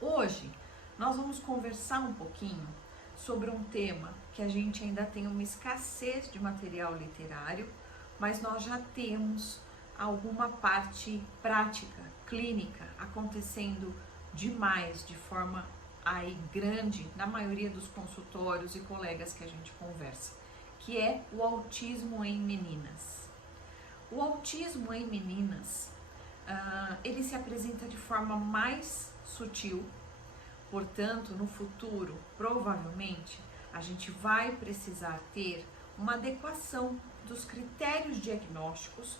Hoje nós vamos conversar um pouquinho sobre um tema que a gente ainda tem uma escassez de material literário, mas nós já temos alguma parte prática, clínica, acontecendo demais, de forma aí grande, na maioria dos consultórios e colegas que a gente conversa, que é o autismo em meninas. O autismo em meninas, ele se apresenta de forma mais sutil, portanto, no futuro, provavelmente, a gente vai precisar ter uma adequação dos critérios diagnósticos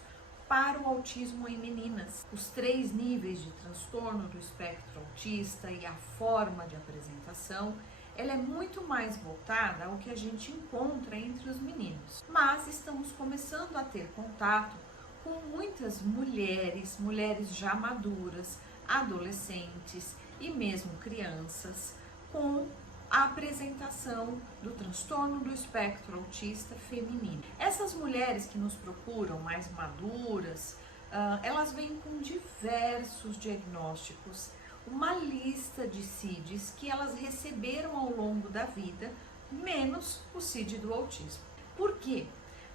para o autismo em meninas. Os 3 níveis de transtorno do espectro autista e a forma de apresentação, ela é muito mais voltada ao que a gente encontra entre os meninos. Mas estamos começando a ter contato com muitas mulheres já maduras, adolescentes e mesmo crianças, com a apresentação do transtorno do espectro autista feminino. Essas mulheres que nos procuram mais maduras, elas vêm com diversos diagnósticos, uma lista de CIDs que elas receberam ao longo da vida, menos o CID do autismo. Por quê?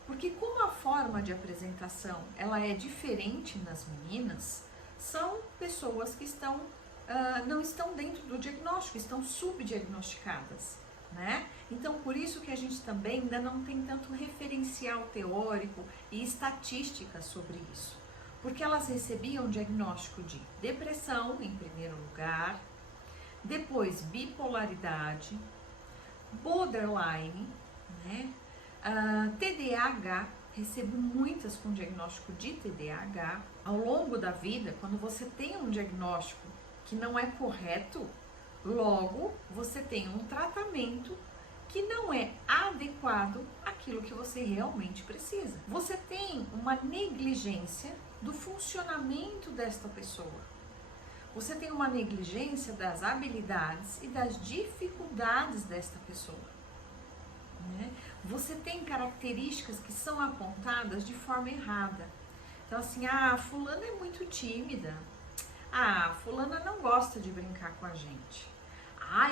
Porque como a forma de apresentação ela é diferente nas meninas, são pessoas que não estão dentro do diagnóstico, estão subdiagnosticadas, né? Então, por isso que a gente também ainda não tem tanto referencial teórico e estatística sobre isso. Porque elas recebiam diagnóstico de depressão, em primeiro lugar, depois bipolaridade, borderline, né? TDAH, recebo muitas com diagnóstico de TDAH. Ao longo da vida, quando você tem um diagnóstico que não é correto, logo você tem um tratamento que não é adequado àquilo que você realmente precisa. Você tem uma negligência do funcionamento desta pessoa. Você tem uma negligência das habilidades e das dificuldades desta pessoa. Você tem características que são apontadas de forma errada. Então assim, fulana é muito tímida. Fulana não gosta de brincar com a gente.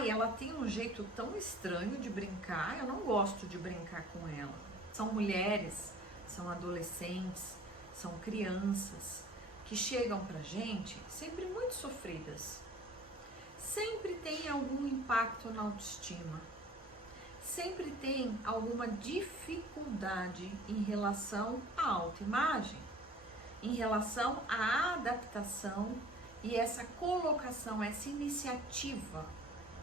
Ela tem um jeito tão estranho de brincar, eu não gosto de brincar com ela. São mulheres, são adolescentes, são crianças que chegam pra gente sempre muito sofridas. Sempre tem algum impacto na autoestima. Sempre tem alguma dificuldade em relação à autoimagem, em relação à adaptação e essa colocação, essa iniciativa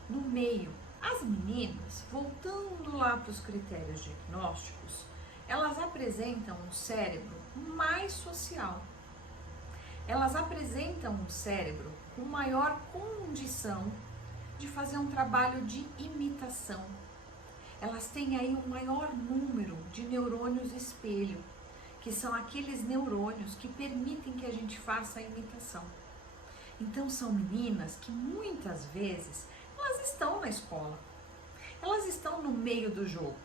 no meio. As meninas, voltando lá para os critérios diagnósticos, elas apresentam um cérebro mais social. Elas apresentam um cérebro com maior condição de fazer um trabalho de imitação. Elas têm aí um maior número de neurônios espelho, que são aqueles neurônios que permitem que a gente faça a imitação. Então são meninas que muitas vezes elas estão na escola, elas estão no meio do jogo,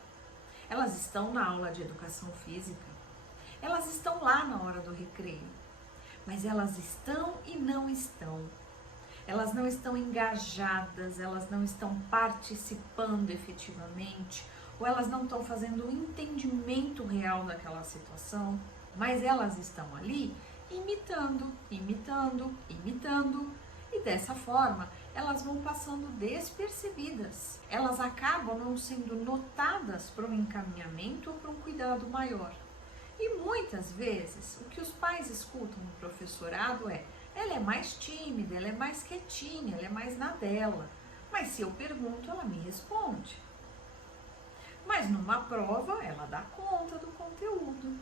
elas estão na aula de educação física, elas estão lá na hora do recreio, mas elas estão e não estão. Elas não estão engajadas, elas não estão participando efetivamente, ou elas não estão fazendo o entendimento real daquela situação, mas elas estão ali imitando, e dessa forma elas vão passando despercebidas. Elas acabam não sendo notadas para um encaminhamento ou para um cuidado maior. E muitas vezes o que os pais escutam no professorado é: ela é mais tímida, ela é mais quietinha, ela é mais na dela. Mas se eu pergunto, ela me responde. Mas numa prova, ela dá conta do conteúdo.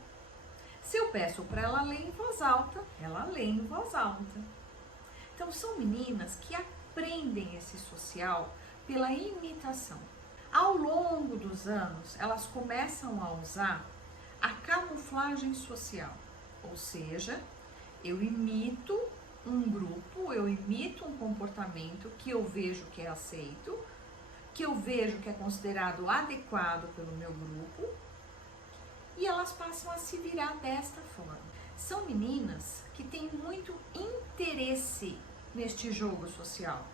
Se eu peço para ela ler em voz alta, ela lê em voz alta. Então são meninas que aprendem esse social pela imitação. Ao longo dos anos, elas começam a usar a camuflagem social. Ou seja, eu imito um grupo, eu imito um comportamento que eu vejo que é aceito, que eu vejo que é considerado adequado pelo meu grupo, e elas passam a se virar desta forma. São meninas que têm muito interesse neste jogo social.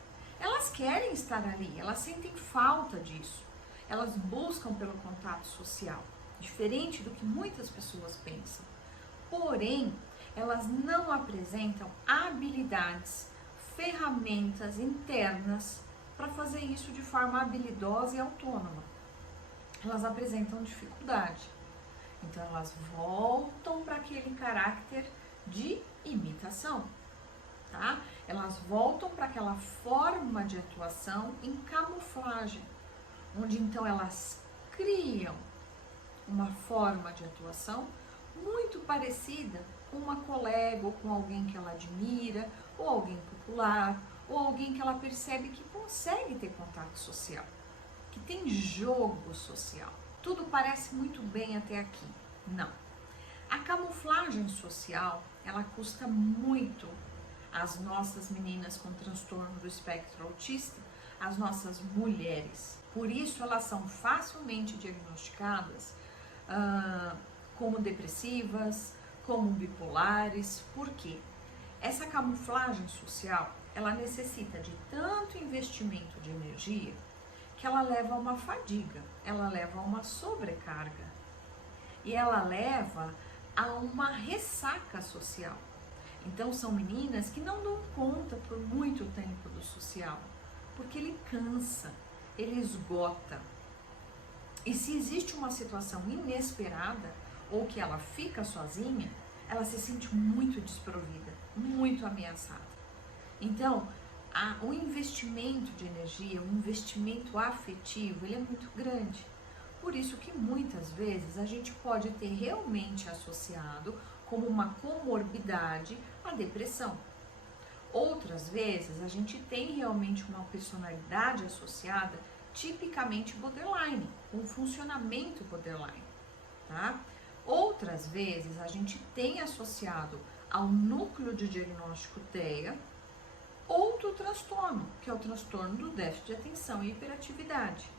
elas querem estar ali, elas sentem falta disso. Elas buscam pelo contato social, diferente do que muitas pessoas pensam. Porém, elas não apresentam habilidades, ferramentas internas para fazer isso de forma habilidosa e autônoma. Elas apresentam dificuldade. Então, elas voltam para aquele caráter de imitação, tá? Elas voltam para aquela forma de atuação em camuflagem, onde então elas criam uma forma de atuação muito parecida com uma colega ou com alguém que ela admira, ou alguém popular, ou alguém que ela percebe que consegue ter contato social, que tem jogo social. Tudo parece muito bem até aqui. Não. A camuflagem social, ela custa muito às nossas meninas com transtorno do espectro autista, às nossas mulheres. Por isso, elas são facilmente diagnosticadas como depressivas, como bipolares. Por quê? Essa camuflagem social, ela necessita de tanto investimento de energia que ela leva a uma fadiga, ela leva a uma sobrecarga e ela leva a uma ressaca social. Então são meninas que não dão conta por muito tempo do social, porque ele cansa, ele esgota. E se existe uma situação inesperada ou que ela fica sozinha, ela se sente muito desprovida, muito ameaçada. Então, o investimento de energia, o investimento afetivo, ele é muito grande. Por isso que muitas vezes a gente pode ter realmente associado como uma comorbidade a depressão. Outras vezes a gente tem realmente uma personalidade associada tipicamente borderline, um funcionamento borderline, tá? Outras vezes a gente tem associado ao núcleo de diagnóstico TEA outro transtorno, que é o transtorno do déficit de atenção e hiperatividade.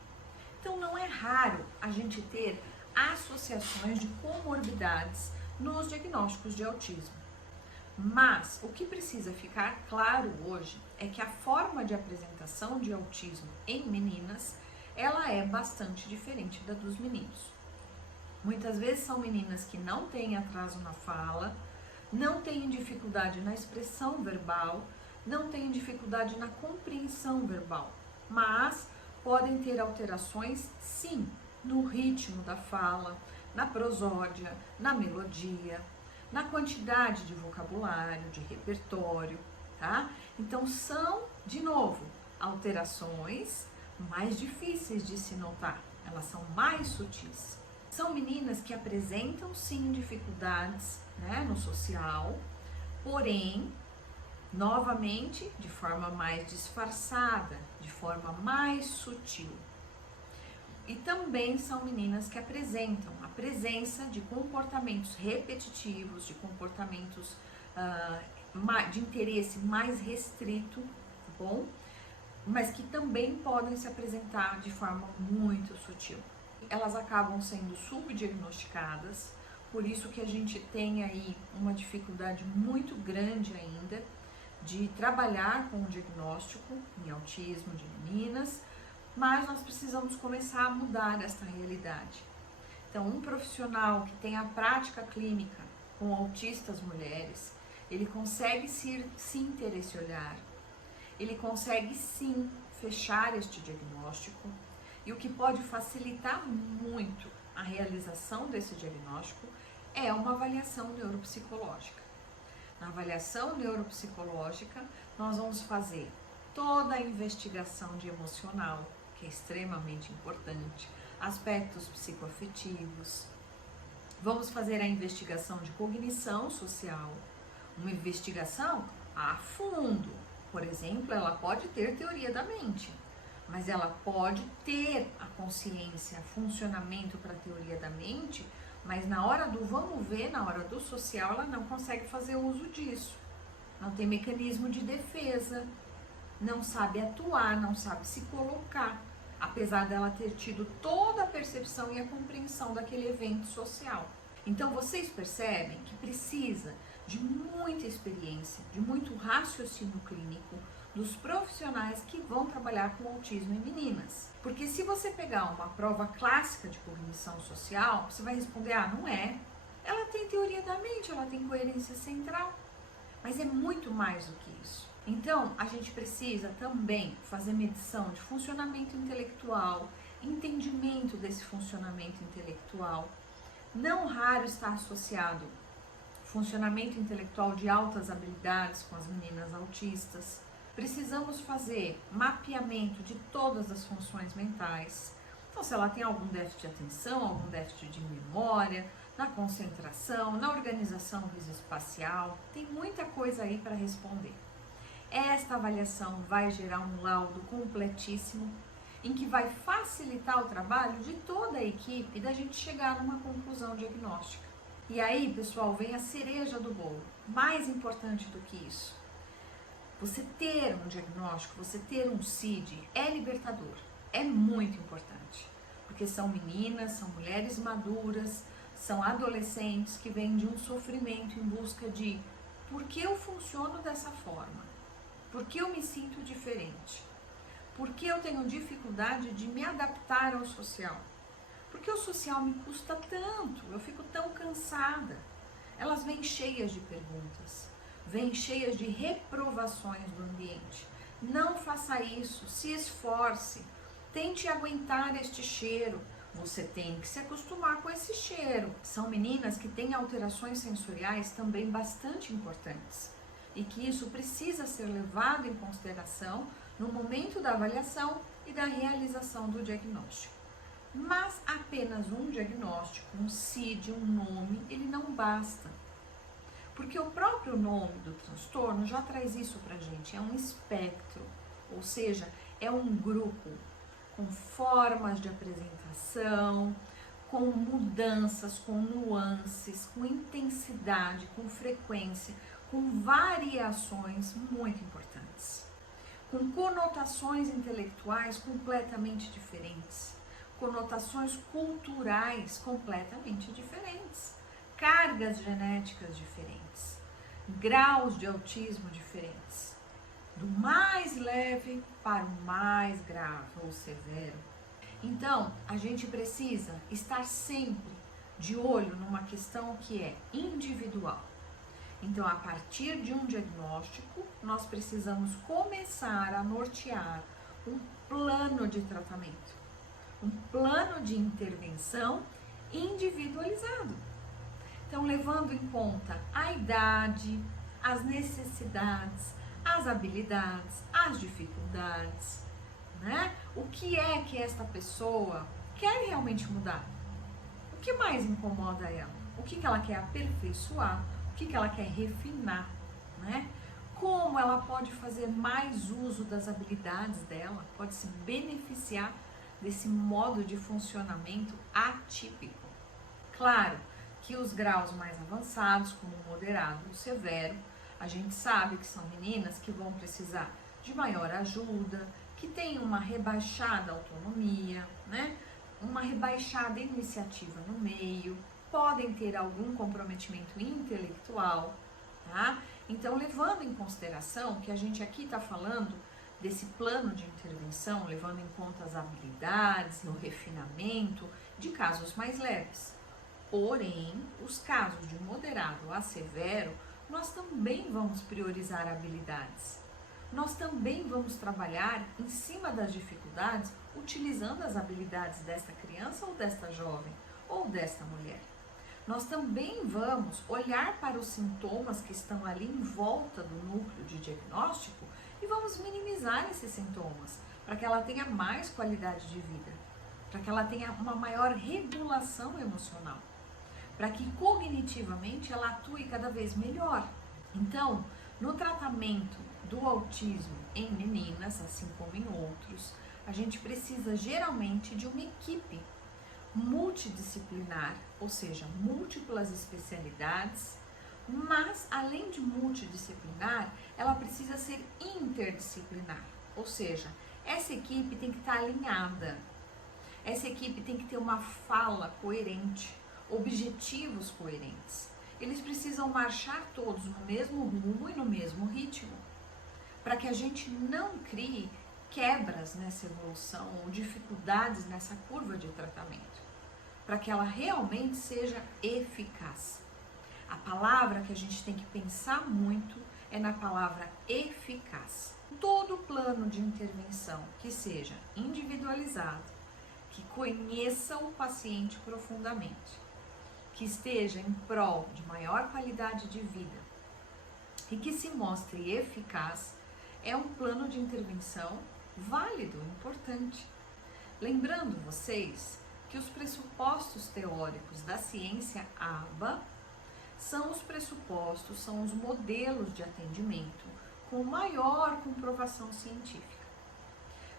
Então não é raro a gente ter associações de comorbidades nos diagnósticos de autismo. Mas o que precisa ficar claro hoje é que a forma de apresentação de autismo em meninas, ela é bastante diferente da dos meninos. Muitas vezes são meninas que não têm atraso na fala, não têm dificuldade na expressão verbal, não têm dificuldade na compreensão verbal, mas podem ter alterações, sim, no ritmo da fala, na prosódia, na melodia, na quantidade de vocabulário, de repertório, tá? Então são, de novo, alterações mais difíceis de se notar, elas são mais sutis. São meninas que apresentam, sim, dificuldades, né, no social, porém, novamente, de forma mais disfarçada, de forma mais sutil. E também são meninas que apresentam a presença de comportamentos repetitivos, de comportamentos de interesse mais restrito, tá bom? Mas que também podem se apresentar de forma muito sutil. Elas acabam sendo subdiagnosticadas, por isso que a gente tem aí uma dificuldade muito grande ainda de trabalhar com o diagnóstico em autismo de meninas, mas nós precisamos começar a mudar essa realidade. Então, um profissional que tem a prática clínica com autistas mulheres, ele consegue sim ter esse olhar, ele consegue sim fechar este diagnóstico, e o que pode facilitar muito a realização desse diagnóstico é uma avaliação neuropsicológica. Na avaliação neuropsicológica, nós vamos fazer toda a investigação de emocional, que é extremamente importante, aspectos psicoafetivos. Vamos fazer a investigação de cognição social, uma investigação a fundo. Por exemplo, ela pode ter teoria da mente, mas ela pode ter a consciência, funcionamento para a teoria da mente, mas na hora do vamos ver, na hora do social, ela não consegue fazer uso disso. Não tem mecanismo de defesa, não sabe atuar, não sabe se colocar, apesar dela ter tido toda a percepção e a compreensão daquele evento social. Então vocês percebem que precisa de muita experiência, de muito raciocínio clínico, dos profissionais que vão trabalhar com autismo em meninas. Porque se você pegar uma prova clássica de cognição social, você vai responder, não é. Ela tem teoria da mente, ela tem coerência central, mas é muito mais do que isso. Então, a gente precisa também fazer medição de funcionamento intelectual, entendimento desse funcionamento intelectual. Não raro está associado funcionamento intelectual de altas habilidades com as meninas autistas. Precisamos fazer mapeamento de todas as funções mentais. Então, se ela tem algum déficit de atenção, algum déficit de memória, na concentração, na organização visoespacial, tem muita coisa aí para responder. Esta avaliação vai gerar um laudo completíssimo, em que vai facilitar o trabalho de toda a equipe da gente chegar numa conclusão diagnóstica. E aí, pessoal, vem a cereja do bolo. Mais importante do que isso, você ter um diagnóstico, você ter um CID é libertador, é muito importante, porque são meninas, são mulheres maduras, são adolescentes que vêm de um sofrimento em busca de por que eu funciono dessa forma, por que eu me sinto diferente, por que eu tenho dificuldade de me adaptar ao social, por que o social me custa tanto, eu fico tão cansada. Elas vêm cheias de perguntas, vêm cheias de reprovações do ambiente. Não faça isso, se esforce, tente aguentar este cheiro. Você tem que se acostumar com esse cheiro. São meninas que têm alterações sensoriais também bastante importantes e que isso precisa ser levado em consideração no momento da avaliação e da realização do diagnóstico. Mas apenas um diagnóstico, um CID, um nome, ele não basta. Porque o próprio nome do transtorno já traz isso pra gente, é um espectro, ou seja, é um grupo com formas de apresentação, com mudanças, com nuances, com intensidade, com frequência, com variações muito importantes, com conotações intelectuais completamente diferentes, conotações culturais completamente diferentes, cargas genéticas diferentes, graus de autismo diferentes, do mais leve para o mais grave ou severo. Então, a gente precisa estar sempre de olho numa questão que é individual. Então, a partir de um diagnóstico, nós precisamos começar a nortear um plano de tratamento, um plano de intervenção individualizado. Então, levando em conta a idade, as necessidades, as habilidades, as dificuldades, né? O que é que esta pessoa quer realmente mudar? O que mais incomoda ela? O que ela quer aperfeiçoar? O que ela quer refinar, né? Como ela pode fazer mais uso das habilidades dela, pode se beneficiar desse modo de funcionamento atípico. Claro que os graus mais avançados, como o moderado e o severo, a gente sabe que são meninas que vão precisar de maior ajuda, que têm uma rebaixada autonomia, né? Uma rebaixada iniciativa no meio, podem ter algum comprometimento intelectual, tá? Então, levando em consideração que a gente aqui está falando desse plano de intervenção, levando em conta as habilidades, o refinamento de casos mais leves. Porém, os casos de moderado a severo, nós também vamos priorizar habilidades. Nós também vamos trabalhar em cima das dificuldades, utilizando as habilidades desta criança ou desta jovem, ou desta mulher. Nós também vamos olhar para os sintomas que estão ali em volta do núcleo de diagnóstico e vamos minimizar esses sintomas, para que ela tenha mais qualidade de vida, para que ela tenha uma maior regulação emocional, para que cognitivamente ela atue cada vez melhor. Então, no tratamento do autismo em meninas, assim como em outros, a gente precisa geralmente de uma equipe multidisciplinar, ou seja, múltiplas especialidades, mas além de multidisciplinar, ela precisa ser interdisciplinar, ou seja, essa equipe tem que estar alinhada, essa equipe tem que ter uma fala coerente, objetivos coerentes. Eles precisam marchar todos no mesmo rumo e no mesmo ritmo, para que a gente não crie quebras nessa evolução ou dificuldades nessa curva de tratamento, para que ela realmente seja eficaz. A palavra que a gente tem que pensar muito é na palavra eficaz. Todo plano de intervenção que seja individualizado, que conheça o paciente profundamente, que esteja em prol de maior qualidade de vida e que se mostre eficaz, é um plano de intervenção válido, importante. Lembrando vocês que os pressupostos teóricos da ciência ABA são os pressupostos, são os modelos de atendimento com maior comprovação científica.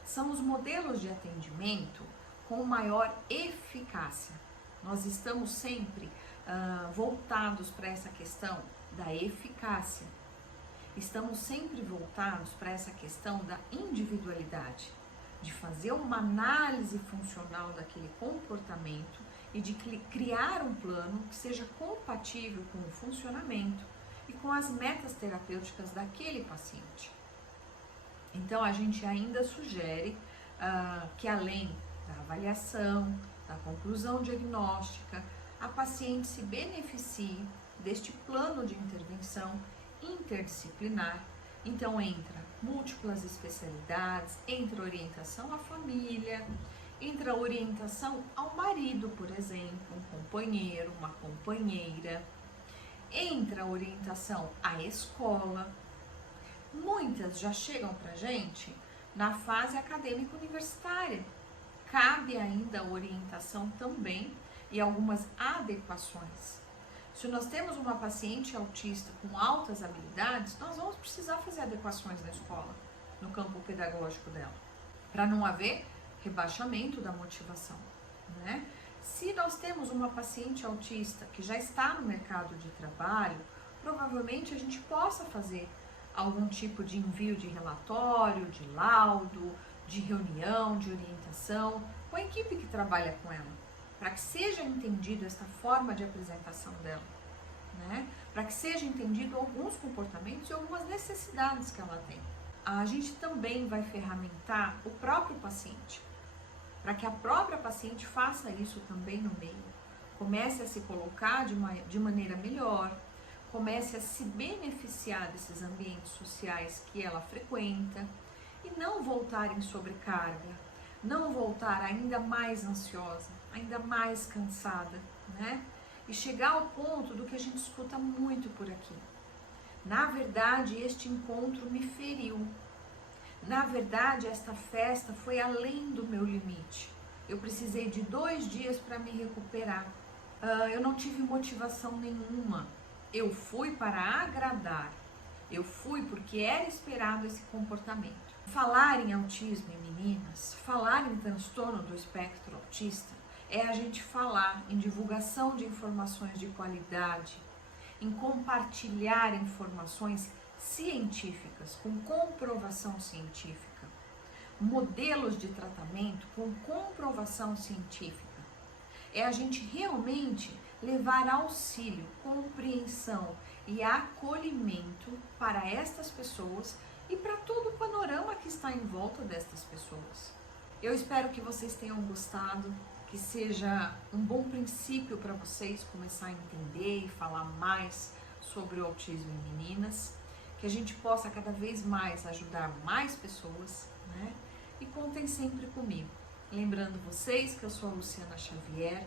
São os modelos de atendimento com maior eficácia. Nós estamos sempre voltados para essa questão da eficácia. Estamos sempre voltados para essa questão da individualidade, de fazer uma análise funcional daquele comportamento e de criar um plano que seja compatível com o funcionamento e com as metas terapêuticas daquele paciente. Então, a gente ainda sugere que além da avaliação, da conclusão diagnóstica, a paciente se beneficie deste plano de intervenção interdisciplinar. Então entra múltiplas especialidades, entra orientação à família, entra orientação ao marido, por exemplo, um companheiro, uma companheira, entra orientação à escola. Muitas já chegam pra gente na fase acadêmica universitária. Cabe ainda a orientação também e algumas adequações. Se nós temos uma paciente autista com altas habilidades, nós vamos precisar fazer adequações na escola, no campo pedagógico dela, para não haver rebaixamento da motivação, né? Se nós temos uma paciente autista que já está no mercado de trabalho, provavelmente a gente possa fazer algum tipo de envio de relatório, de laudo, de reunião, de orientação com a equipe que trabalha com ela, para que seja entendido essa forma de apresentação dela, né? Para que seja entendido alguns comportamentos e algumas necessidades que ela tem. A gente também vai ferramentar o próprio paciente, para que a própria paciente faça isso também no meio, comece a se colocar de maneira melhor, comece a se beneficiar desses ambientes sociais que ela frequenta e não voltar em sobrecarga, não voltar ainda mais ansiosa, ainda mais cansada, né? E chegar ao ponto do que a gente escuta muito por aqui. Na verdade, este encontro me feriu. Na verdade, esta festa foi além do meu limite. Eu precisei de 2 dias para me recuperar. Eu não tive motivação nenhuma. Eu fui para agradar. Eu fui porque era esperado esse comportamento. Falar em autismo em meninas, falar em transtorno do espectro autista, é a gente falar em divulgação de informações de qualidade, em compartilhar informações científicas, com comprovação científica, modelos de tratamento com comprovação científica. É a gente realmente levar auxílio, compreensão e acolhimento para estas pessoas e para todo o panorama que está em volta destas pessoas. Eu espero que vocês tenham gostado, que seja um bom princípio para vocês começar a entender e falar mais sobre o autismo em meninas, que a gente possa cada vez mais ajudar mais pessoas, né? E contem sempre comigo. Lembrando vocês que eu sou a Luciana Xavier.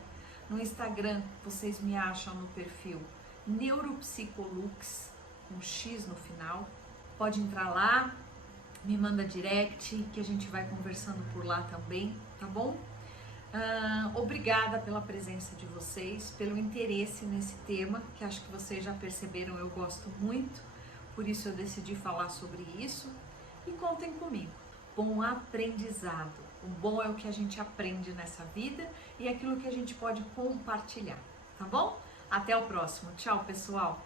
No Instagram vocês me acham no perfil Neuropsicolux, com X no final. Pode entrar lá, me manda direct, que a gente vai conversando por lá também, tá bom? Obrigada pela presença de vocês, pelo interesse nesse tema, que acho que vocês já perceberam, eu gosto muito, por isso eu decidi falar sobre isso. E contem comigo. Bom aprendizado. O bom é o que a gente aprende nessa vida e aquilo que a gente pode compartilhar, tá bom? Até o próximo. Tchau, pessoal!